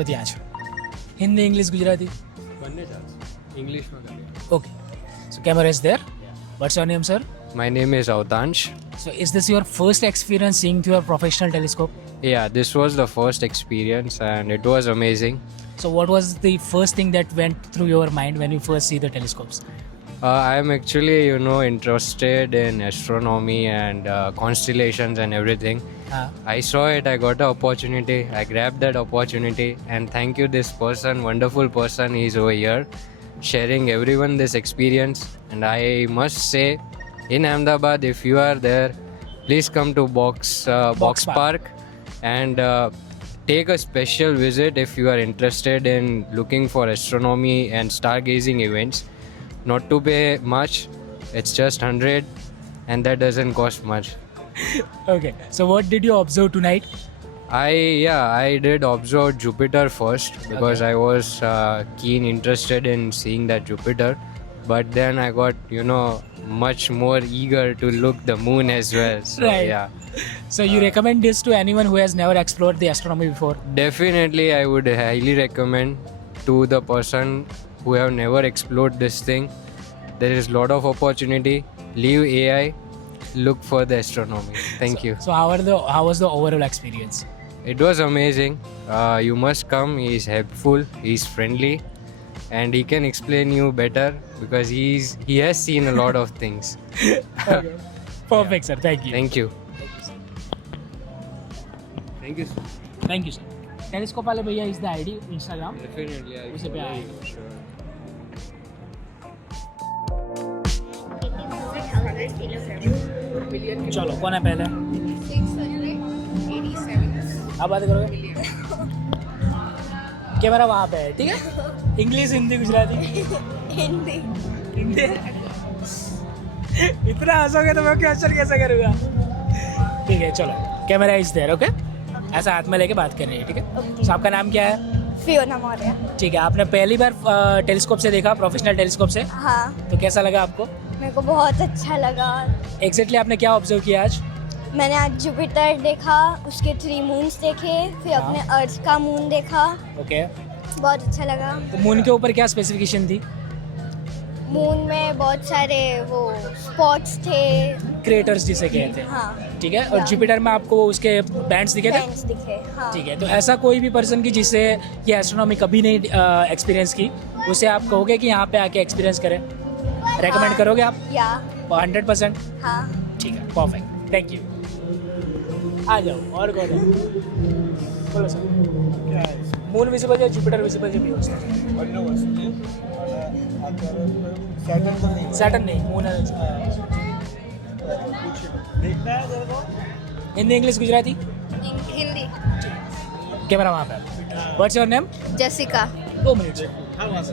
કેમેરો ત્યાં છે. હિન્દી, ઇંગ્લિશ, ગુજરાતી? બંને ચાલશે. ઇંગ્લિશમાં કરીએ. Okay. So camera is there. What's your name, sir? My name is Avtansh. So is this your first experience seeing through a professional telescope? Yeah, this was the first experience and it was amazing. So what was the first thing that went through your mind when you first see the telescopes? I am actually, interested in astronomy and constellations and everything. I saw it, I got the opportunity, I grabbed that opportunity, and thank you, this person, wonderful person, is over here sharing everyone this experience. And I must say, in Ahmedabad, if you are there, please come to Box Park and take a special visit if you are interested in looking for astronomy and stargazing events. Not to pay much, it's just 100 and that doesn't cost much. Okay. So what did you observe tonight? I did observe Jupiter first because I was interested in seeing that Jupiter, but then I got much more eager to look the moon as well. So, Right. Yeah, So you recommend this to anyone who has never explored the astronomy before? definitely I would highly recommend to the person who have never explored this thing. There is lot of opportunity. Leave AI, look for the astronomy. Thank you. So how was the overall experience? It was amazing. You must come. He is helpful. He is friendly, and he can explain you better because he has seen a lot of things. Okay. Perfect, sir. Thank you. Thank you. Thank you. Thank you, sir. Telescope वाले भैया is the ID Instagram. Definitely, I उसे पे follow आएगा. you, sure. चलो कौन है पहले? आप बात करोगे? कैमरा वहाँ पे है, ठीक है? इंग्लिश, हिंदी, गुजराती? हिंदी. हिंदी. इतना हंसोगे तो मैं क्वेश्चन कैसे करूँगा? ठीक है, चलो. Camera is there, okay? ऐसा हाथ में लेके बात करनी है, ठीक है? तो आपका नाम क्या है? फियोना मौर्य. ठीक है. आपने पहली बार टेलीस्कोप से देखा, प्रोफेशनल टेलीस्कोप से? हाँ, तो कैसा लगा आपको? मेरे को बहुत अच्छा लगा. एग्जैक्टली आपने क्या ऑब्जर्व किया आज? मैंने आज जुपिटर देखा, उसके 3 मून्स देखे, फिर हाँ. अपने अर्थ का मून देखा. ओके. बहुत अच्छा लगा. तो मून के ऊपर क्या स्पेसिफिकेशन थी? मून में बहुत सारे वो स्पॉट्स थे. क्रेटर्स जिसे कहते हैं. हाँ, ठीक है. और हाँ. जुपिटर में आपको उसके बैंड्स दिखे थे? बैंड्स दिखे. हाँ. ठीक है. तो ऐसा कोई भी पर्सन की जिससे ये एस्ट्रोनॉमी कभी नहीं एक्सपीरियंस की, उसे आप कहोगे कि यहाँ पे आके एक्सपीरियंस करें? रेकमेंड करोगे आप? या. 100%? हाँ. ठीक है. परफेक्ट. Thank you. आ जाओ. और कौन है? बोलो सर. क्या है इसमें? मून विजिबल या जुपिटर विजिबल जो भी हो सकता है? બંને વસ્તુ છે અને અત્યારે સેટર્ન પણ નહીં सैटर्न नहीं, मून है. देखना है तेरे को हिंदी, इंग्लिश, गुजराती? हिंदी. कैमरा वहाँ पे. What's your name? जसिका. 2 मिनट. हाँ वहाँ से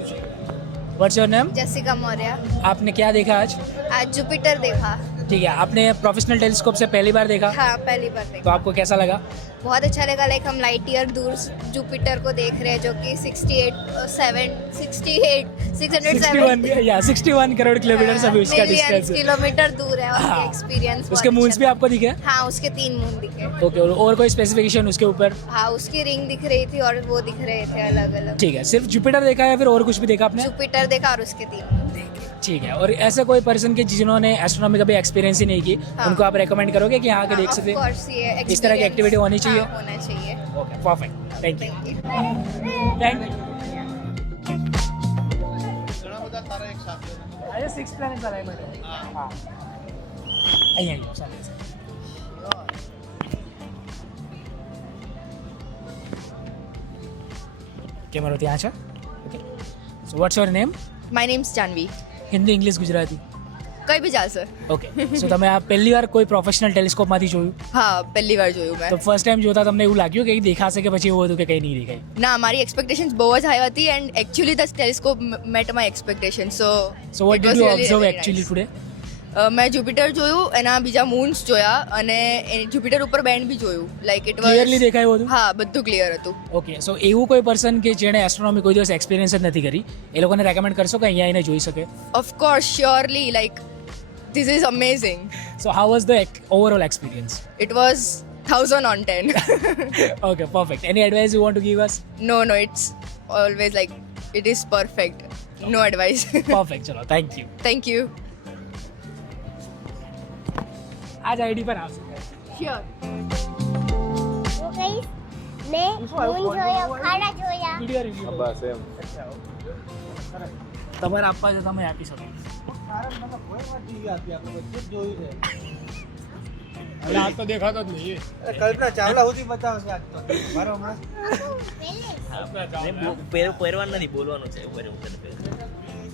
what's your name? Jessica Maurya. आपने क्या देखा आज? आज जुपिटर देखा. ठीक है. आपने प्रोफेशनल टेलीस्कोप से पहली बार देखा? हाँ, पहली बार तो देखा. आपको कैसा लगा? बहुत अच्छा लगा. लाइक हम लाइट ईयर दूर जुपिटर को देख रहे हैं जो कि 61 करोड़ किलोमीटर से अभी उसका डिस्टेंस है. किलोमीटर दूर है. और हाँ. एक्सपीरियंस उसके मून्स भी आपको दिखे? हाँ, उसके 3 मून दिखे. ओके. और कोई स्पेसिफिकेशन उसके ऊपर? हाँ, उसकी रिंग दिख रही थी और वो दिख रहे थे अलग अलग. ठीक है. सिर्फ जुपिटर देखा है या फिर और कुछ भी देखा आपने? जुपिटर देखा और उसके 3 मून देखे. ठीक है. और ऐसा कोई पर्सन के जिन्होंने एस्ट्रोनॉमी कभी एक्सपीरियंस ही नहीं की, हाँ. उनको आप रेकमेंड करोगे कि यहाँ के देख Of सकते हैं? course, ये इस तरह की experience, activity होनी चाहिए? हाँ, होना चाहिए. Okay. Perfect. Thank you. Thank you. Thank you. ઘણા બધા તારા એક સાથે अरे 6 प्लैनेट्स अलाइनमेंट है. हाँ. અહીંયા ચાલે. કેમેરો ત્યાં છે. Okay. So what's your name? My name's Janvi. Hindi, English, Gujarati? કઈ બી ચાલશે. ઓકે. સો તમે આ પહેલી વાર કોઈ પ્રોફેશનલ ટેલિસ્કોપમાંથી જોયું? હા, પહેલી વાર જોયું તો મેં. ફર્સ્ટ ટાઈમ જોતા તમને એવું લાગ્યું કે દેખાશે કે પછી એવું હતું કે કંઈ નહીં દેખાય? ના, મારી એક્સપેક્ટેશન્સ બહુ જ હાઈ હતી and actually the telescope mat my expectation. So so what did you observe actually today? મેં જુપિટર જોયું, એના બીજા મૂન્સ જોયા અને જુપિટર ઉપર બેન્ડ બી જોયું. લાઈક ઇટ ક્લિયરલી દેખાયું હતું? હા, બધું ક્લિયર હતું. ઓકે. સો એવું કોઈ પર્સન કે જેણે એસ્ટ્રોનોમી કોઈ દિવસ એક્સપિરિયન્સ જ નથી કરી, એ લોકોને રેકમેન્ડ કરશો કે અહીંયા આવીને જોઈ શકે? Of course, surely. Like this is amazing. So how was the overall experience? It was 1000 on 10. Okay, perfect. Any advice you want to give us? No, it's always like it is perfect. No advice. Perfect. चलो, thank you. Thank you. आज आईडी पर आ सकते हैं. Sure. તો કઈ મેં મૂન જોયો ખાડા જોયા વિડિયો રિવ્યુ. બસ એમ તમારે આપવા છે તમે આપી શકો. કારણ મને કોઈ વાત નહીં આપી આપણે બધું જ જોયું છે એટલે આ તો દેખાતો જ નહીં અરે કલ્પના ચાવલા સુધી બતાવશે આજ તો મારો હમણાં પહેરવાનું નથી બોલવાનું છે પહેરવું છે ને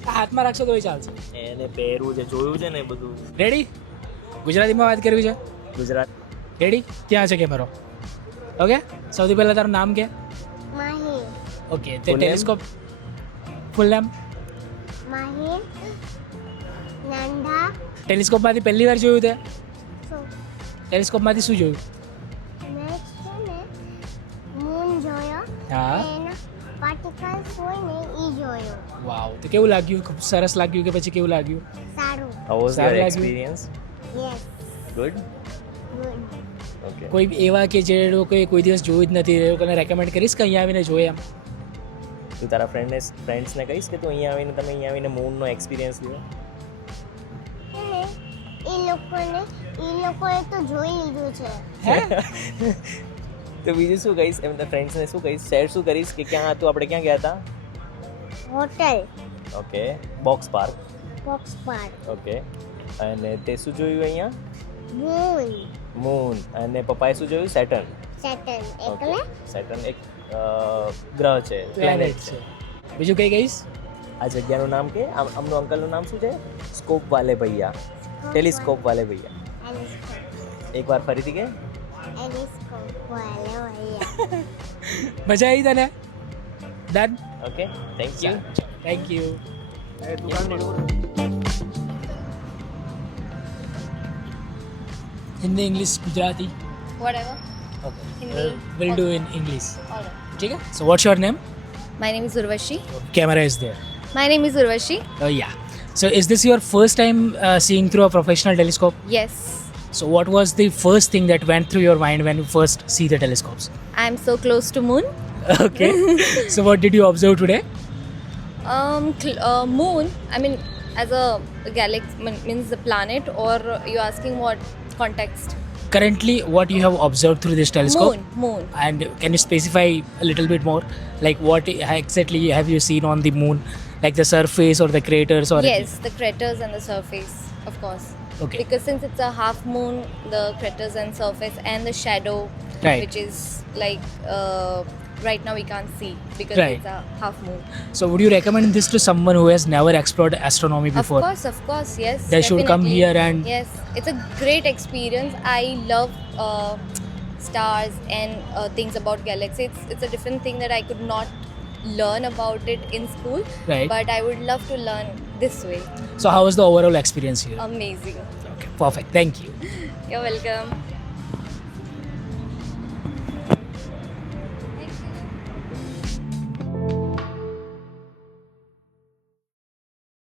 આ હાથમાં રાખશો તો ચાલશે. એને પહેરવું છે જોયું છે ને એ બધું રેડી? ગુજરાતીમાં વાત કરવી છે. ગુજરાત રેડી? ત્યાં છે કેમેરો. ઓકે, સૌથી પહેલાં તારું નામ કે? માહી ઓકે, તે Full name? Telescope full name? Mahi Nanda ટેલિસ્કોપમાંથી પહેલી વાર જોયું તે? સો ટેલિસ્કોપમાંથી શું જોયું? મેં છે ને મૂન જોયો હા. એના પાર્ટિકલ્સ હોય ને એ જોયો વાવ, તો કેવું લાગ્યું? ખૂબ સરસ લાગ્યું કે પછી કેવું લાગ્યું? સારું હાઉ વોઝ સારું યોર લાગ્યું? Experience yes good good okay કોઈ એવા કે જે લોકોએ કોઈ દિવસ જોયું જ નથી એ લોકોને રેકમેન્ડ કરીશ કે અહીંયા આવીને જોઈએ એમ? તું તારા ફ્રેન્ડ્સને કહીશ કે તું અહીંયા આવીને તમે અહીંયા આવીને મૂનનો એક્સપિરિયન્સ લ્યો અને એ લોકોએ તો જોઈ લીધું છે તો બીજું શું કહીશ એમ ફ્રેન્ડ્સને શું કહીશ શેર શું કરીશ કે ક્યાં હતું આપણે ક્યાં ગયા હતા hotel okay box park box park okay અને તે શું જોયું અહીંયા મૂન મૂન અને પપ્પાએ શું જોયું સેટર્ન સેટર્ન ઓકે એટલે સેટર્ન એક ગ્રહ છે પ્લેનેટ છે બીજું કંઈ કહીશ? આ જગ્યાનું નામ કે આમનું અંકલનું નામ શું છે સ્કોપ વાલે ભૈયા ટેલિસ્કોપ વાલે ભૈયા એકવાર ફરીથી કે ટેલિસ્કોપ વાલે ભૈયા મજા આવી તને? Done? Okay thank you thank you. Hindi इंग्लिश Gujarati Whatever. okay we'll do in english Alright. ठीक है. So what's your name? My name is Urvashi. Camera is there. My name is Urvashi. Oh yeah. So is this your first time seeing through a professional telescope? Yes. So what was the first thing that went through your mind when you first see the telescopes? I'm so close to moon. Okay. So what did you observe today? Moon, I mean, as a galaxy, means the planet, or you asking what context? Currently, what you have observed through this telescope? Moon. And can you specify a little bit more? Like what exactly have you seen on the moon? Like the surface or the craters or Yes, the craters and the surface, of course. Okay. Because since it's a half moon, the craters and surface and the shadow, Right. which is like right now we can't see because Right. it's a half moon. So would you recommend this to someone who has never explored astronomy before? Of course, yes. They should come definitely. here and- Yes, it's a great experience. I love stars and things about galaxy. It's a different thing that I could not learn about it in school. Right. But I would love to learn this way. So how was the overall experience here? Amazing. Okay, perfect. Thank you. You're welcome.